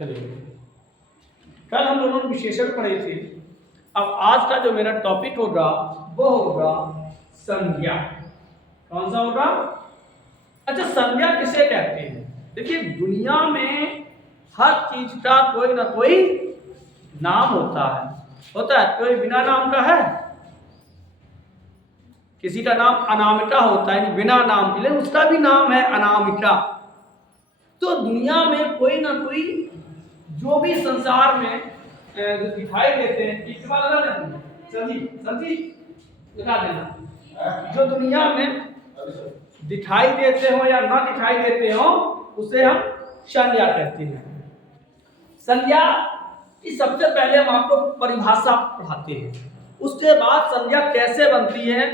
चलिए, कल हम लोगों ने विशेषण पढ़े थे। अब आज का जो मेरा टॉपिक होगा वो होगा संज्ञा। कौन सा होगा? अच्छा, संज्ञा किसे कहते हैं? देखिए, दुनिया में हर चीज का कोई ना कोई नाम होता है। कोई बिना नाम का है? किसी का नाम अनामिका होता है, बिना नाम के, लेकिन उसका भी नाम है अनामिका। तो दुनिया में कोई ना कोई जो भी संसार में जो दिखाई देते हैं, समझी दिखा देना, जो दुनिया में दिखाई देते हो या ना दिखाई देते हो उसे हम संज्ञा कहते हैं। संज्ञा की सबसे पहले हम आपको परिभाषा पढ़ाते हैं, उसके बाद संज्ञा कैसे बनती है,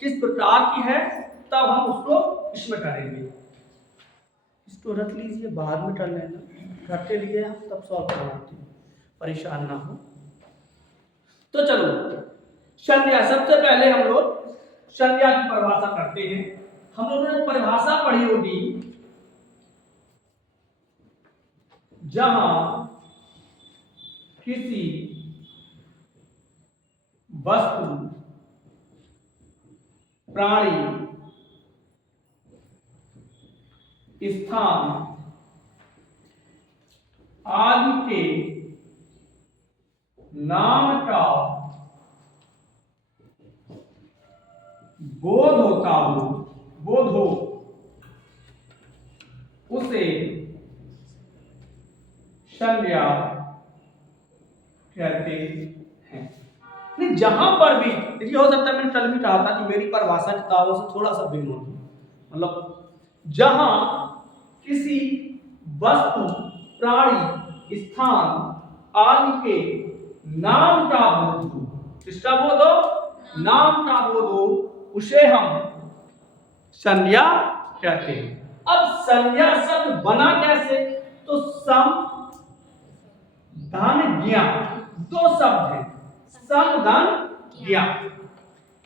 किस प्रकार की है, तब हम उसको इसमें करेंगे। इसको रख लीजिए, बाद में कर लेना, रख के लिए हम तब सॉल्व करवाते हैं, परेशान ना हो। तो चलो, संज्ञा सबसे पहले हम लोग संज्ञा की परिभाषा करते हैं। हम लोगों ने परिभाषा पढ़ी होगी, जहां किसी वस्तु, प्राणी, स्थान आदि के नाम का बोध हो उसे संज्ञा कहते हैं। नहीं, जहां पर भी देखिए, हो सकता है मैंने कल भी कहा था कि मेरी परिभाषा किताबों से थोड़ा सा भिन्न होगी। मतलब जहां किसी वस्तु, प्राणी, स्थान आदि के नाम का बोध हो, किसका बोध हो? नाम का बोध हो, उसे हम संज्ञा कहते हैं। अब संज्ञा शब्द बना कैसे? तो सम धन ज्ञा, दो शब्द हैं, सम धन ज्ञा।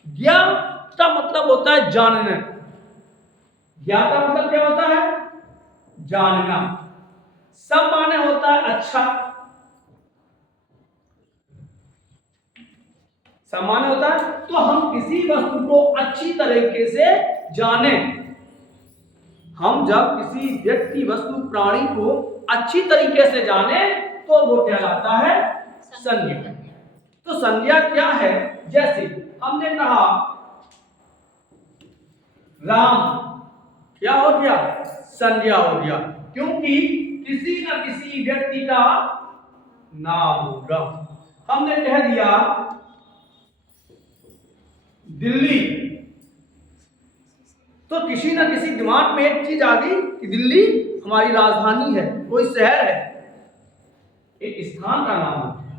ज्ञा का मतलब होता है जानना। ज्ञा का मतलब क्या होता है? जानना। सम माने होता है अच्छा, सामान्य होता है। तो हम किसी वस्तु को अच्छी तरीके से जाने, हम जब किसी व्यक्ति, वस्तु, प्राणी को अच्छी तरीके से जाने तो वो कहलाता है संज्ञा। तो संज्ञा क्या है? जैसे हमने कहा राम, क्या हो गया? संज्ञा हो गया, क्योंकि किसी न किसी व्यक्ति का नाम होगा। हमने कह दिया दिल्ली, तो किसी न किसी दिमाग में एक चीज आ गई कि दिल्ली हमारी राजधानी है, कोई शहर है, एक स्थान का नाम है।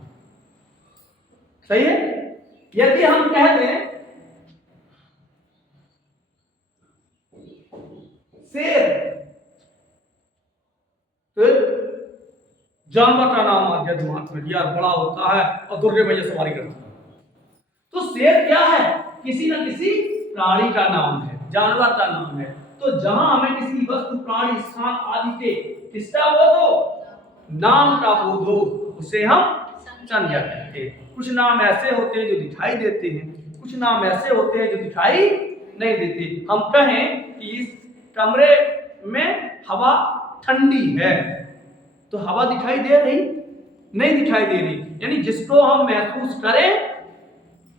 सही है? यदि हम कह दें शेर, तो जानवर का नाम आ गया दिमाग में, यार बड़ा होता है और दुर्गे भैया सवारी करता है। तो शेर क्या है? किसी न किसी प्राणी का नाम है, जानवर का नाम है। तो जहां हमें किसी वस्तु, प्राणी, स्थान आदि के किसका बोध हो? नाम का बोध हो, उसे हम संज्ञा कहते हैं। कुछ नाम ऐसे होते हैं जो दिखाई देते हैं, कुछ नाम ऐसे होते हैं जो दिखाई नहीं देते। हम कहें कि इस कमरे में हवा ठंडी है, तो हवा दिखाई दे रही? नहीं दिखाई दे रही, यानी जिसको हम महसूस करें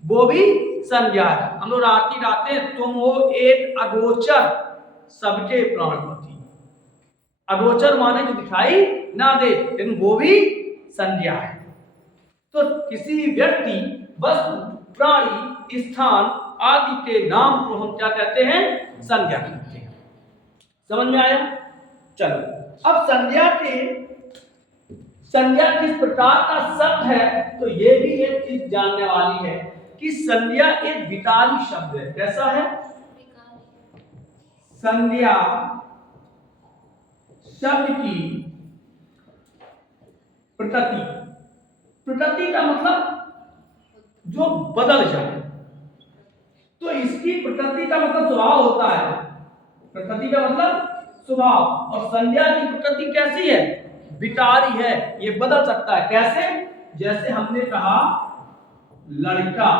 वो भी संज्ञा है। हम लोग आरती गाते हैं, तुम हो एक अगोचर सबके प्राणपति। अगोचर माने जो दिखाई ना दे, लेकिन वो भी संज्ञा है। तो किसी व्यक्ति, वस्तु, प्राणी, स्थान आदि के नाम को हम क्या कहते हैं? संज्ञा कहते हैं। समझ में आया? चलो, अब संज्ञा किस प्रकार का शब्द है, तो ये भी एक चीज जानने वाली है कि संज्ञा एक विकारी शब्द है। कैसा है? संज्ञा शब्द की प्रकृति, प्रकृति का मतलब जो बदल जाए, तो इसकी प्रकृति का मतलब स्वभाव होता है। प्रकृति का मतलब स्वभाव, और संज्ञा की प्रकृति कैसी है? बिटारी है, ये बदल सकता है। कैसे? जैसे हमने कहा लड़का,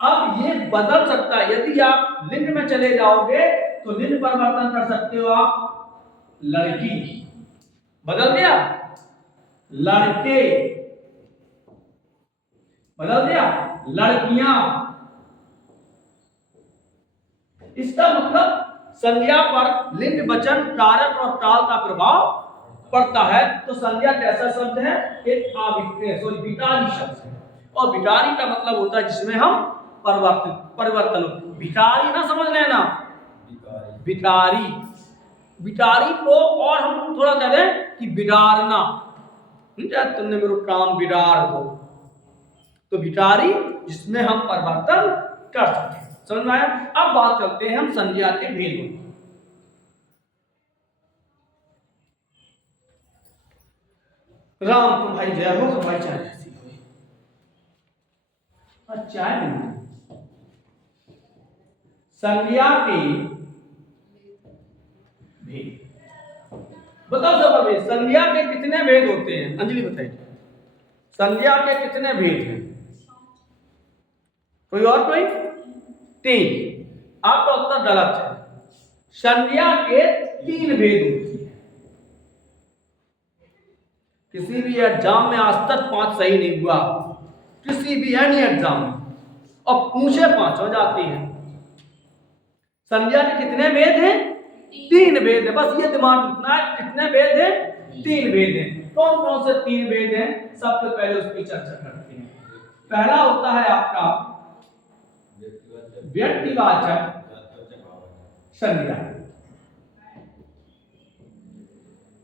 अब ये बदल सकता है। यदि आप लिंग में चले जाओगे तो लिंग परिवर्तन कर सकते हो आप, लड़की बदल गया, लड़के बदल गया, लड़कियां। इसका मतलब संज्ञा पर लिंग, वचन, कारक और काल का प्रभाव पड़ता है। तो संज्ञा कैसा शब्द है? एक बिटारी शब्द है। और बिटारी का मतलब होता है जिसमें हम परिवर्तन। बिटारी ना समझ लेना, बिटारी, बिटारी को और हम थोड़ा कह दें कि बिगाड़ना, तुमने मेरे काम बिगाड़ दो, तो बिटारी जिसमें हम परिवर्तन कर सकते हैं। समझ में आया? अब बात करते हैं हम संज्ञा के भेद। राम को भाई जय हो, भाई चाय जैसी हो। चाय नहीं, संज्ञा के भेद बताओ सब। संज्ञा के कितने भेद होते हैं? अंजलि बताइए, संज्ञा के कितने भेद हैं? कोई और कोई? 3। आपका उत्तर गलत है। संज्ञा के 3 भेद होते हैं। किसी भी एग्जाम में आज तक 5 सही नहीं हुआ, किसी भी एनी एग्जाम में, और पूछे 5 हो जाती है। संज्ञा के कितने भेद हैं? 3 भेद है। बस ये दिमाग रखना है, कितने भेद हैं? 3 भेद हैं। कौन कौन से 3 भेद हैं? सबसे पहले उसकी चर्चा करते हैं। पहला होता है आपका व्यक्तिवाचक संज्ञा,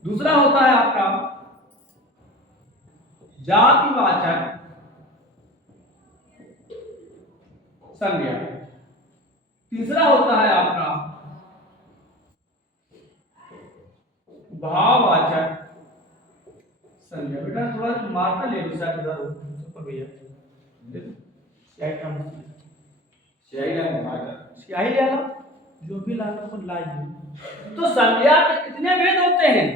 दूसरा होता है आपका जातिवाचक संज्ञा, तीसरा होता है आपका भाववाचक संज्ञा। बेटा थोड़ा मार्कर ले लो, शायद इधर हो तो भैया स्याही ले लो, जो भी लाना हो लाइए। तो संज्ञा के कितने भेद होते हैं?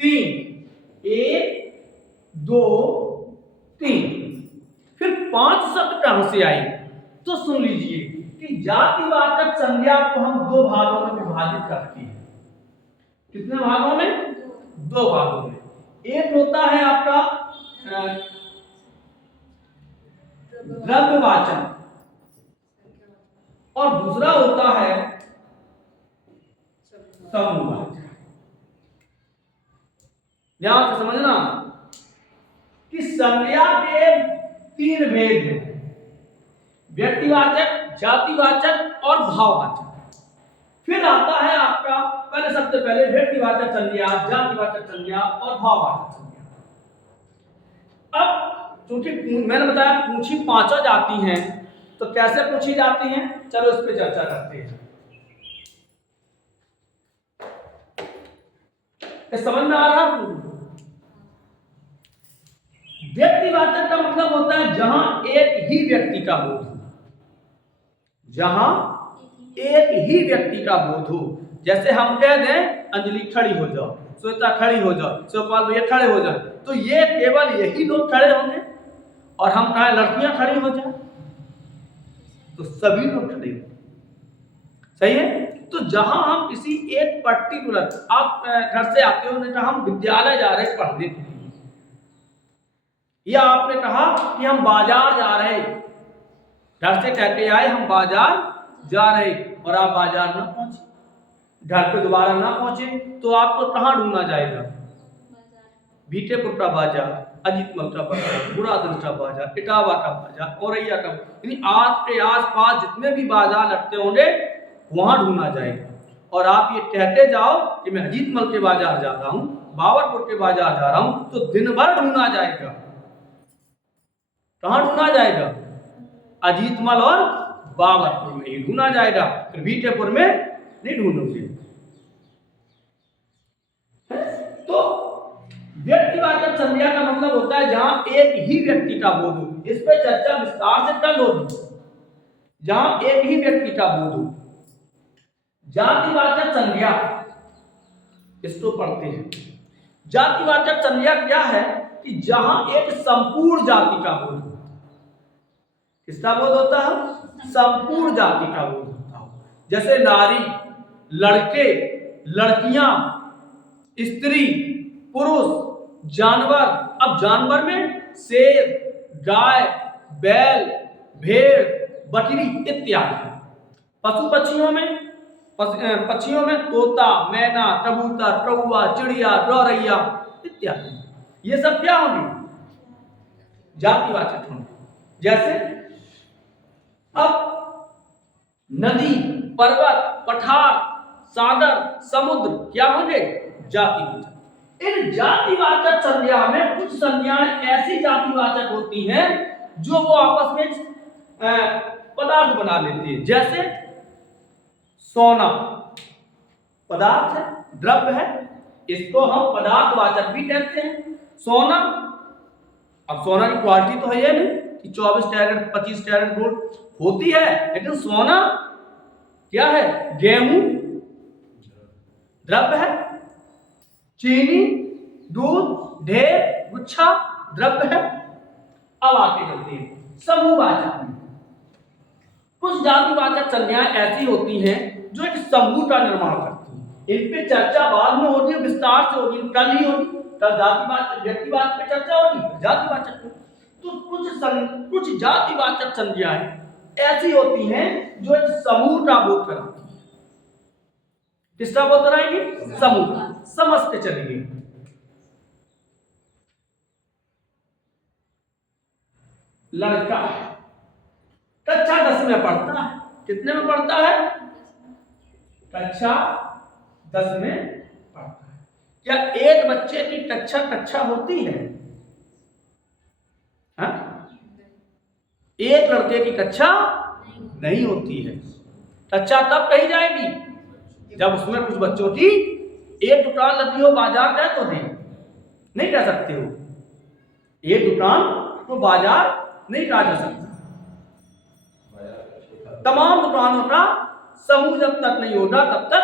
3। 1 2 3। फिर 5 शब्द कहां से आई? तो सुन लीजिए कि जातिवाचक संज्ञा को हम 2 भागों में विभाजित करते हैं। कितने भागों में? 2 भागों में। एक होता है आपका द्रव्यवाचक और दूसरा होता है समूहवाचक। ध्यान से समझना कि संज्ञा के 3 भेद हैं, व्यक्तिवाचक, जातिवाचक और भाववाचक। फिर आता है आपका पहले, सबसे पहले व्यक्तिवाचक संज्ञा, जातिवाचक संज्ञा और भाववाचक संज्ञा। अब क्योंकि मैंने बताया पूछी 5 जाती हैं, तो कैसे पूछी जाती हैं, चलो इस पे चर्चा करते हैं। समझ में आ रहा? व्यक्तिवाचक का मतलब होता है जहां एक ही व्यक्ति का बोध हो, जहां एक ही व्यक्ति का बोध हो। जैसे हम कह दें अंजलि खड़ी हो जाओ, श्वेता खड़ी हो जाओ, शिवपाल भैया खड़े हो जाओ, तो ये केवल यही लोग खड़े होंगे। और हम कहें लड़कियां खड़ी हो जाए तो सभी लोग खड़े हो। सही है? तो जहां हम किसी एक पर्टिकुलर, आप घर से आते हो, कहा हम विद्यालय जा रहे पढ़ने के लिए, या आपने कहा कि हम बाजार जा रहे, घर से कहते आए हम बाजार जा रहे, और आप बाजार ना पहुंचे, घर पे दोबारा ना पहुंचे, तो आपको कहां ढूंढना जाएगा? बीटेपुर का बाजार, अजीतमल का बाजार, बुरादल का बाजार, इटावा का बाजार, औरैया का, यानी आपके आसपास जितने भी बाजार लगते होंगे वहां ढूंढना जाएगा। और आप ये कहते जाओ कि मैं अजीतमल के बाजार जा रहा हूं, बावरपुर के बाजार जा रहा हूं, तो दिन भर ढूंढना जाएगा। कहां ढूंढना जाएगा? अजीतमल और बावरपुर में ही ढूंढना जाएगा, फिर बीटेपुर में नहीं ढूंढोगे। तो व्यक्तिवाचक संज्ञा का मतलब होता है जहां एक ही व्यक्ति का बोध हो। इस पर चर्चा विस्तार से कल होगी, जहां एक ही व्यक्ति का बोध हो। जातिवाचक संज्ञा, इसको पढ़ते हैं। जातिवाचक संज्ञा क्या है कि जहां एक संपूर्ण जाति का बोध होता है। किसका बोध होता है? संपूर्ण जाति का बोध होता है। जैसे नारी, लड़के, लड़कियां, स्त्री, पुरुष, जानवर। अब जानवर में शेर, गाय, बैल, भेड़, बकरी इत्यादि। पशु पक्षियों में तोता, मैना, कबूतर, कौवा, चिड़िया, गौरैया इत्यादि। ये सब क्या होंगे? जातिवाचक होंगे। जैसे अब नदी, पर्वत, पठार, सागर, समुद्र क्या होंगे? जातिवाचक। इन जातिवाचक संज्ञा में कुछ संज्ञाएं ऐसी जातिवाचक होती हैं जो वो आपस में पदार्थ बना लेती है। जैसे सोना पदार्थ है, द्रव्य है, इसको हम पदार्थवाचक भी कहते हैं। सोना, अब सोना की क्वालिटी तो है ये नहीं कि 24 कैरेट 25 कैरेट गोल्ड होती है, लेकिन सोना क्या है? गेहूं द्रव्य है, चीनी, दूध, ढेर, गुच्छा द्रव्य है। अब आगे चलते हैं समूहवाचक में। कुछ जातिवाचक संज्ञाएं ऐसी होती हैं जो एक समूह का निर्माण करती हैं। इन पे चर्चा बाद में होगी, विस्तार से होगी, कल ही होगी। कल जातिवाचक व्यक्तिवाचक पे चर्चा होगी, जातिवाचक पे। तो कुछ जातिवाचक संज्ञाएं ऐसी होती हैं जो एक समूह का बोध कराती है। किसका बोध कराएंगे? समूह का। समझते चलिए। लड़का कक्षा 10 में पढ़ता है। कितने में पढ़ता है? कक्षा 10 में पढ़ता है। क्या एक बच्चे की कक्षा होती है? हा? एक लड़के की कक्षा नहीं होती है। कक्षा तब कही जाएगी जब उसमें कुछ बच्चों की एक दुकान लगी हो, बाजार है तो नहीं कह सकते हो। एक दुकान तो बाजार नहीं कहा जा सकता। तमाम दुकानों का समूह जब तक नहीं होगा तब तक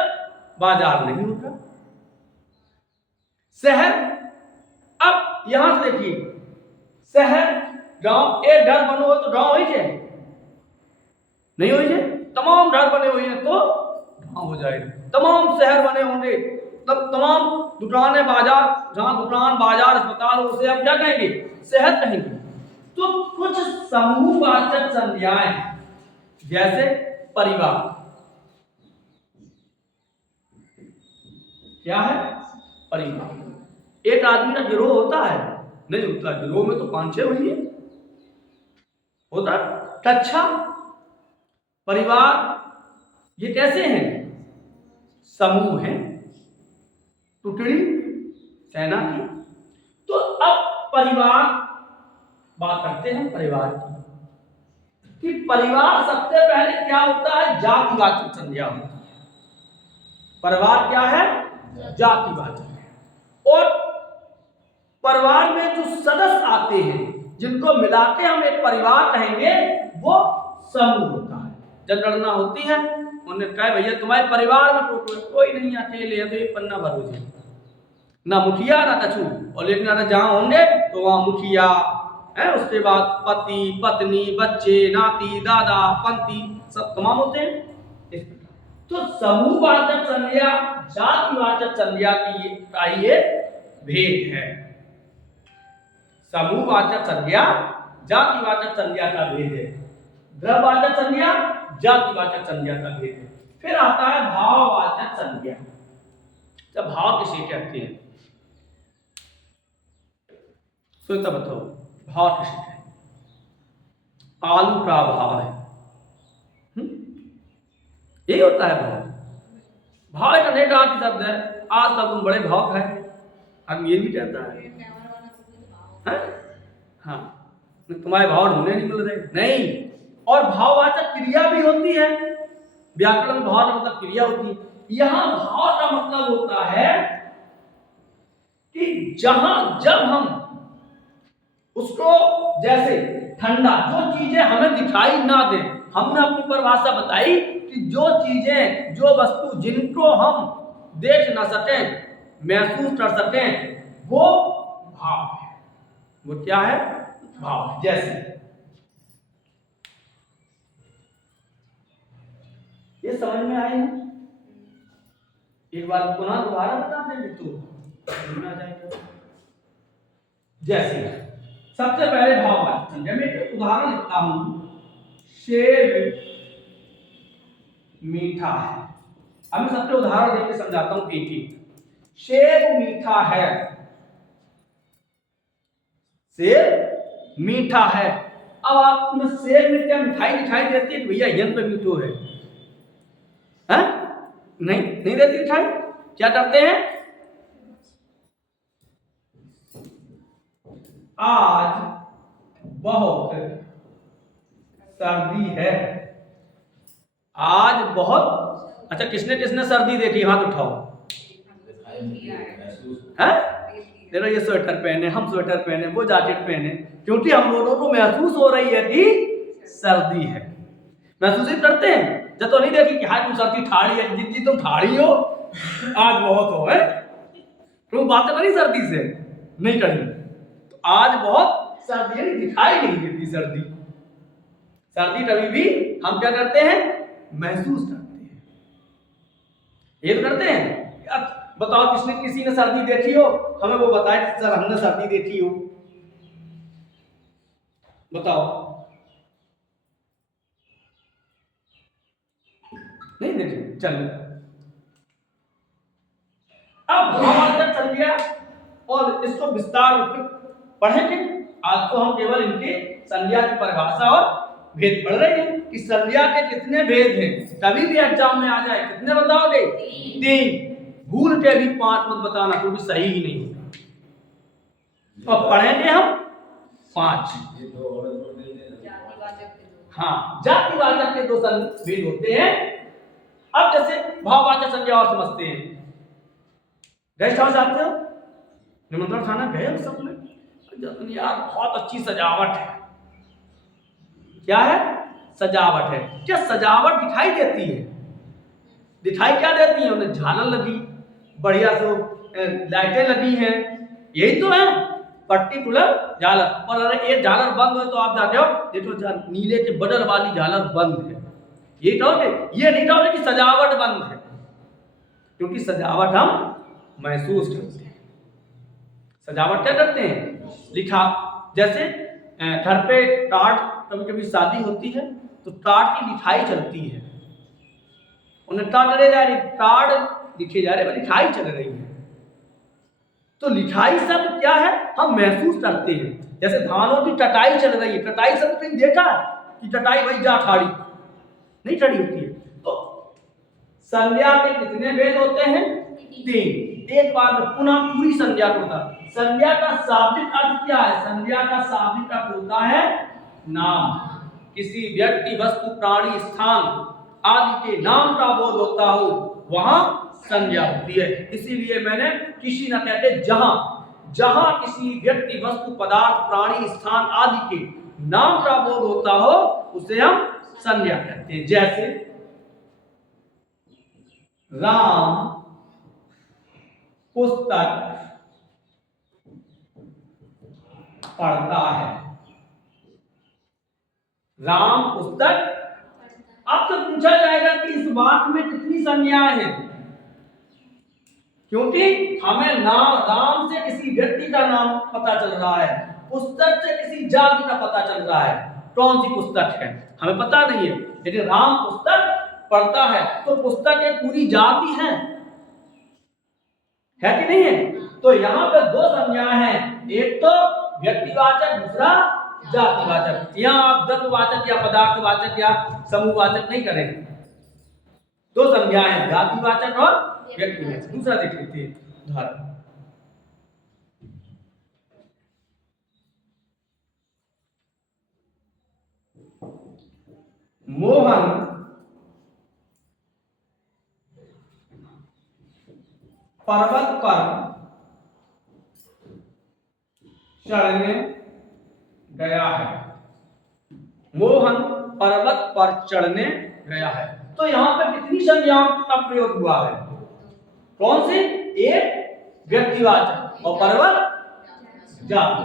बाजार नहीं होगा। शहर, अब यहां से देखिए, शहर, गांव, एक घर बनो हो तो गांव हो जाए, नहीं हो जाए। तमाम घर बने हुए हैं तो गांव हो जाएगा। तमाम शहर बने होंगे तब तमाम दुकानें, बाजार, जहां दुकान, बाजार, अस्पताल, उसे हम क्या कहेंगे? शहर कहेंगे। तो कुछ समूहवाचक संज्ञाएं जैसे परिवार, क्या है? परिवार। एक आदमी का गिरोह होता है? नहीं होता। गिरोह में तो 5-6 होंगे, होता है। कक्षा, परिवार, ये कैसे हैं? समूह हैं, टुकड़ी, सेना की। तो अब परिवार बात करते हैं परिवार की कि परिवार सबसे पहले क्या होता है? जातिवाचक संज्ञा होती है। परिवार क्या है? जातिवाचक है। और परिवार में जो सदस्य आते हैं जिनको मिला के हम एक परिवार कहेंगे, वो समूह होता है। जब गणना होती है उन्होंने कहा भैया तुम्हारे परिवार में कोई नहीं, अकेले है तो एक पन्ना भर हो जाए, ना मुखिया ना कछु। और लेकिन जहां होंगे तो वहां मुखिया है, उसके बाद पति, पत्नी, बच्चे, नाती, दादा, पंती सब तमाम होते हैं। तो समूहवाचक संज्ञा, जातिवाचक संज्ञा का ये भेद है। समूहवाचक संज्ञा, जातिवाचक संज्ञा का भेद है। द्रव्यवाचक संज्ञा, जातिवाचक संज्ञा का भेद है। फिर आता है भाववाचक संज्ञा। जब भाव किसे कहते हैं? सोचता बताओ, भाव किसे कहते हैं? आलू का भाव है, यही होता है भाव। भाव एक अनेक शब्द है। आज तक तुम बड़े भाव है, हम ये भी कहता है हाँ, तुम्हारे भाव ढूंढने नहीं मिल रहे, नहीं। और भाववाचक क्रिया भी होती है। व्याकरण में भाव का मतलब क्रिया होती है। यहां भाव का मतलब होता है कि जब हम उसको, जैसे ठंडा, जो चीजें हमें दिखाई ना दे, हमने अपनी परिभाषा बताई कि जो चीजें, जो वस्तु जिनको हम देख ना सकें, महसूस कर सकें, वो क्या है? भाव। जैसे ये समझ में आए हैं? एक बार पुनः दोबारा बता देंगे तो समझ में आ जाएगा। जैसे सबसे पहले भाव बात समझे। मैं एक उदाहरण लिखता हूं, सेब मीठा है। अब मैं सबसे उदाहरण देकर समझाता हूं एक एक। सेब मीठा है, सेब मीठा है। अब आप में सेब में क्या मिठाई दिखाई देती है भैया यन पे मीठो है? हैं? नहीं नहीं देती मिठाई। क्या करते हैं? आज बहुत सर्दी है। आज बहुत, अच्छा किसने किसने सर्दी देखी हाथ उठाओ। हैं? देखो ये स्वेटर पहने, हम स्वेटर पहने, वो जैकेट पहने, क्योंकि हम लोगों को महसूस हो रही है कि सर्दी है। महसूस ही करते हैं। जब तो नहीं देखी कि हाँ तुम सर्दी ठाड़ी है, जितनी तुम ठाड़ी हो आज बहुत हो है, तुम बात करी सर्दी से नहीं करी। तो आज बहुत सर्दी है, दिखाई नहीं देती सर्दी। सर्दी कभी भी हम क्या करते हैं? महसूस करते हैं। ये तो करते हैं। बताओ किसने किसी ने सर्दी देखी हो, हमें वो बताए सर हमने सर्दी देखी हो। बताओ। नहीं देखी। चलो अब भावार्थक संज्ञा और इसको विस्तार रूप पढ़ेंगे। आज तो हम केवल इनके संज्ञा की परिभाषा और भेद पढ़ रहे हैं कि संज्ञा के कितने भेद हैं। कभी भी एग्जाम में आ जाए कितने बताओगे? 3। भूल के भी 5 मत बताना, क्योंकि सही ही नहीं होगा। अब पढ़ेंगे हम 5। हाँ, जातिवाचक के 2 भेद होते हैं। अब जैसे भाववाचक संज्ञा और समझते हैं। गेस्ट हाउस आते हो, निमंत्रण खाना गए हो सब में, यार बहुत अच्छी सजावट है। क्या है? सजावट है। क्या सजावट दिखाई देती है? दिखाई क्या देती है? उन्हें झालर लगी, बढ़िया से लाइटें लगी हैं, यही तो है पर्टिकुलर झालर। और अगर एक झालर बंद हो तो आप जाते हो देखो नीले के बटन वाली झालर बंद है, ये कहोगे? ये नहीं कहोगे कि सजावट बंद है, क्योंकि सजावट हम महसूस करते हैं। सजावट क्या करते हैं? लिखा। जैसे घर पे टाट, कभी कभी शादी होती है तो टाट की लिखाई चलती है, उन्हें टाट ले जा रही, टाट लिखे जा रहे, लिखाई चल रही है। तो लिखाई शब्द क्या है? हम महसूस करते हैं। जैसे धानों की कटाई चल रही है, कटाई शब्द तुमने देखा कि कटाई भाई जा ठाड़ी नहीं खड़ी होती है। तो संज्ञा के कितने भेद होते हैं? 3। एक बार में पुनः पूरी संज्ञा को बता। संज्ञा का शाब्दिक अर्थ क्या है? संज्ञा का शाब्दिक अर्थ होता है नाम। किसी व्यक्ति, वस्तु, प्राणी, स्थान आदि के नाम का बोध होता हो वहां संज्ञा होती है। इसीलिए मैंने किसी न कहते जहां, जहां किसी व्यक्ति, वस्तु, पदार्थ, प्राणी, स्थान आदि के नाम का बोध होता हो उसे हम संज्ञा कहते हैं। जैसे राम पुस्तक पढ़ता है। राम पुस्तक। आपसे पूछा जाएगा कि इस वाक्य में कितनी संज्ञाएं हैं, क्योंकि हमें नाम, राम से किसी व्यक्ति का नाम पता चल रहा है, पुस्तक से किसी जाति का पता चल रहा है। कौन सी पुस्तक है हमें पता नहीं है, लेकिन राम पुस्तक पढ़ता है। तो पुस्तक एक पूरी जाति है कि नहीं है? तो यहाँ पे 2 संज्ञाएं हैं, एक तो व्यक्तिवाचक, दूसरा जातिवाचक। यहाँ आप द्रव्यवाचक या पदार्थवाचक या समूहवाचक नहीं करेंगे। 2 संज्ञाएं हैं, जातिवाचक और व्यक्तिवाचक। दूसरा देख लेते हैं उदाहरण। मोहन पर्वत पर चढ़ने गया है। मोहन पर्वत पर चढ़ने गया है। तो यहाँ पर कितनी संज्ञाओं का प्रयोग हुआ है? कौन सी? एक व्यक्तिवाचक और पर्वत जाति।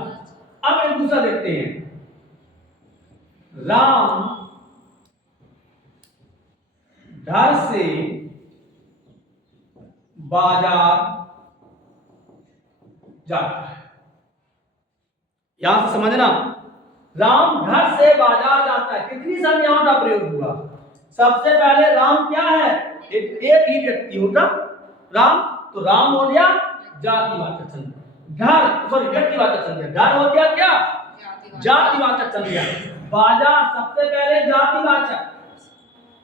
अब एक दूसरा देखते हैं। राम घर से बाजार जाता है। यहां से समझना, राम घर से बाजार जाता है, कितनी संज्ञाओं का प्रयोग हुआ। सबसे पहले राम क्या है, एक ही व्यक्ति होगा राम, तो राम हो गया जातिवाचक संज्ञा। घर सॉरी व्यक्तिवाचक संज्ञा, घर हो गया क्या जातिवाचक संज्ञा। बाजार सबसे पहले जातिवाचक,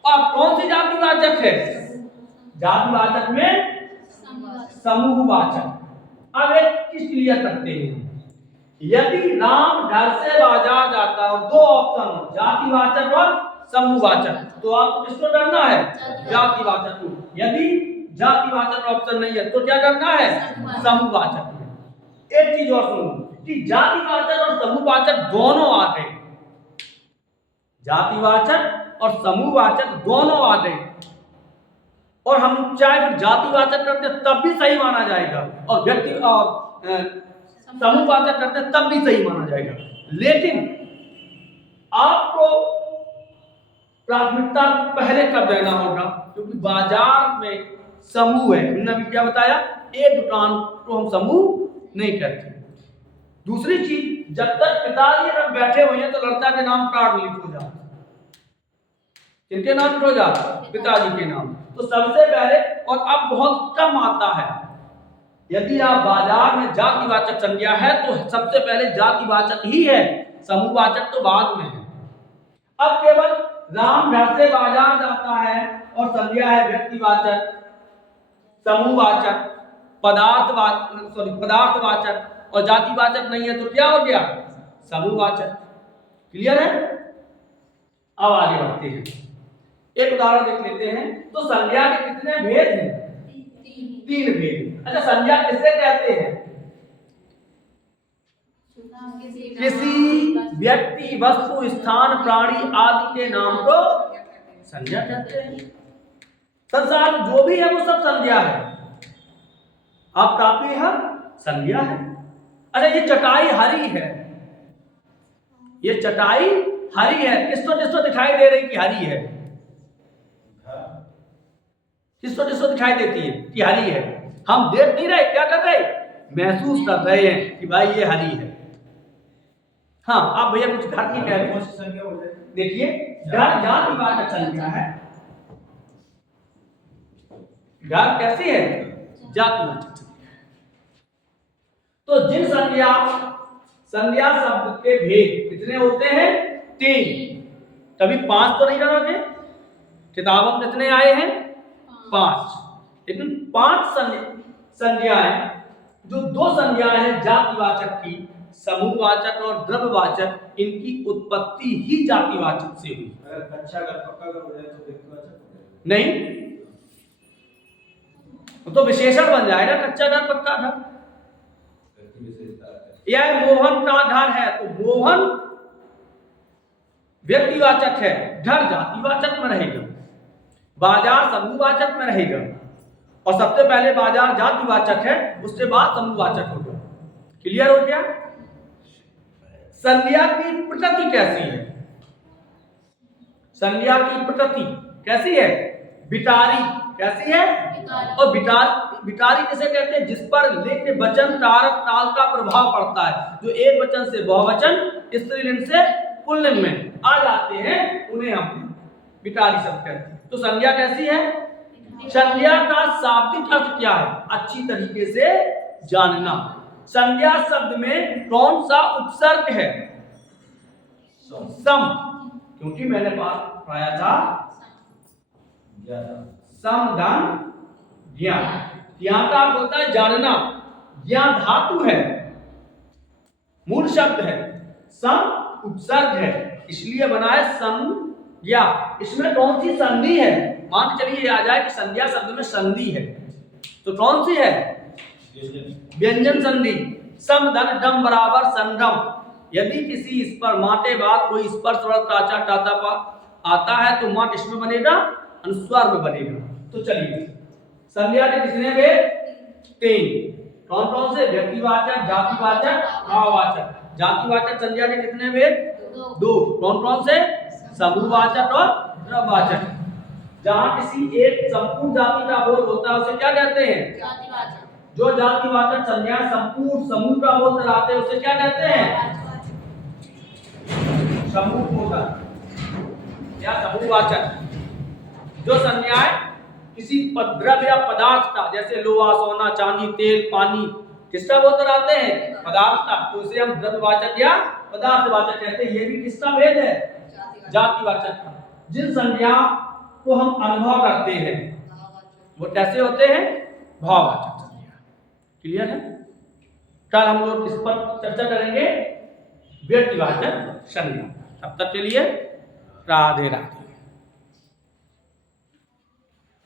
और कौन सी जातिवाचक है, जातिवाचक में समूहवाचक। अब एक चीज क्लियर करते हैं, यदि राम घर से बाजार जाता है, दो ऑप्शन हो, जातिवाचक और समूहवाचक, तो आपको किसको करना है, जातिवाचक को। यदि जातिवाचक ऑप्शन नहीं है तो क्या करना है, समूहवाचक में। एक चीज और सुनो कि जातिवाचक और समूहवाचक दोनों आ गए, जातिवाचक और समूहवाचक दोनों आ गए, और हम चाहे फिर जातिवाचक करते तब भी सही माना जाएगा, और व्यक्ति और समूहवाचक करते तब भी सही माना जाएगा। लेकिन आपको प्राथमिकता पहले कब देना होगा, क्योंकि बाजार में समूह है, हमने अभी क्या बताया, एक दुकान को हम समूह नहीं कहते। दूसरी चीज, जब तक पिताजी अगर बैठे हुए हैं तो लड़का के नाम कार्ड लिख हो जाता, किनके नाम लिख हो जाता, पिताजी के नाम। तो सबसे पहले, और अब बहुत कम आता है, यदि आप बाजार में जातिवाचक संज्ञा है तो सबसे पहले जातिवाचक ही है, समूहवाचक तो बाद में है। अब केवल राम घर से बाजार जाता है और संज्ञा है व्यक्तिवाचक, समूहवाचक, पदार्थवाचक, और जातिवाचक नहीं है तो क्या हो गया, समूहवाचक। क्लियर है। अब आगे बढ़ते हैं, एक उदाहरण देख लेते हैं। तो संज्ञा के कितने भेद हैं, तीन भेद। अच्छा, संज्ञा किसे कहते हैं, किसी व्यक्ति, वस्तु, स्थान, प्राणी आदि के नाम को संज्ञा कहते हैं। संसार में जो भी है वो सब संज्ञा है। आप कापी है, संज्ञा है। अच्छा, ये चटाई हरी है, ये चटाई हरी है, किसको किसको दिखाई दे रही कि हरी है, किसको किसको दिखाई देती है कि हरी है। हम देख नहीं रहे, क्या कर रहे, महसूस कर रहे हैं कि भाई ये हरी है। हाँ, आप भैया कुछ घर की कह रहे हैं, देखिए घर जातिवाचक संज्ञा है, घर कैसी है, जातिवाचक संज्ञा है। तो जिन संज्ञा शब्द के भेद कितने होते हैं, तीन। कभी 5 तो नहीं करोगे, किताबों में कितने आए हैं, 5। लेकिन 5 संज्ञाएं, जो 2 संज्ञाएं हैं जातिवाचक की, समूहवाचक और द्रव्यवाचक, इनकी उत्पत्ति ही जातिवाचक से हुई। अगर कच्चा घर पक्का घर हो जाए तो व्यक्तिवाचक नहीं, तो विशेषण बन जाएगा कच्चा घर पक्का घर। यह मोहन का घर है तो मोहन व्यक्तिवाचक है, घर जातिवाचक में रहेगा, बाजार समूहवाचक में रहेगा, और सबसे पहले बाजार जातिवाचक है, उसके बाद समूहवाचक होगा। क्लियर हो गया। संज्ञा की प्रकृति कैसी है, संज्ञा की प्रकृति कैसी है, बिटारी कैसी है, और बिटारी किसे कहते हैं, जिस पर लिंग वचन कारक काल का प्रभाव पड़ता है, जो एक वचन से बहुवचन, स्त्रीलिंग से पुल्लिंग में आ जाते हैं, उन्हें हम बिटारी शब्द कहते हैं। तो संज्ञा कैसी है, संज्ञा का शाब्दिक अर्थ क्या है, अच्छी तरीके से जानना। संज्ञा शब्द में कौन सा उपसर्ग है, सम, क्योंकि मैंने पढ़ाया था सम धन ज्ञान, ज्ञान का अर्थ होता है जानना, ज्ञान धातु है, मूल शब्द है, सम उपसर्ग है, इसलिए बना है संज्ञा। इसमें कौन सी संधि है, मान चलिए आ जाए कि संज्ञा शब्द में संधि है, तो कौन सी है, व्यंजन संधि। सम धन डम बराबर संगम, यदि किसी इस पर माटे बाद कोई स्पर्श वर्ग काचा टाता पा आता है तो माट इसमें बनेगा, अनुस्वार में बनेगा। तो चलिए संज्ञा के कितने भेद, 3। कौन कौन से? व्यक्तिवाचक, जातिवाचक, भाववाचक। जातिवाचक संज्ञा के कितने भेद? दो। कौन कौन से? समूहवाचक और द्रव्यवाचक। जहां किसी एक संपूर्ण जाति का बोध होता है उसे क्या कहते हैं? जातिवाचक। जो जातिवाचक संज्ञा संपूर्ण समूह का बोध कराते हैं उसे क्या कहते हैं? समूह बोधक या समूहवाचक। जो संज्ञाएं किसी द्रव्य या पदार्थ का, जैसे लोहा, सोना, चांदी, तेल, पानी, किसका बोध कराते हैं? पदार्थ का, तो उसे हम द्रव्यवाचक या पदार्थवाचक कहते हैं। ये भी किसका भेद है? जातिवाचक का। जिन संज्ञा को हम अनुभव करते हैं वो कैसे होते हैं? भाववाचक संज्ञा। क्लियर है? कल हम लोग इस पर चर्चा करेंगे व्यक्तिवाचक संज्ञा। तब तक के लिए राधे राधे।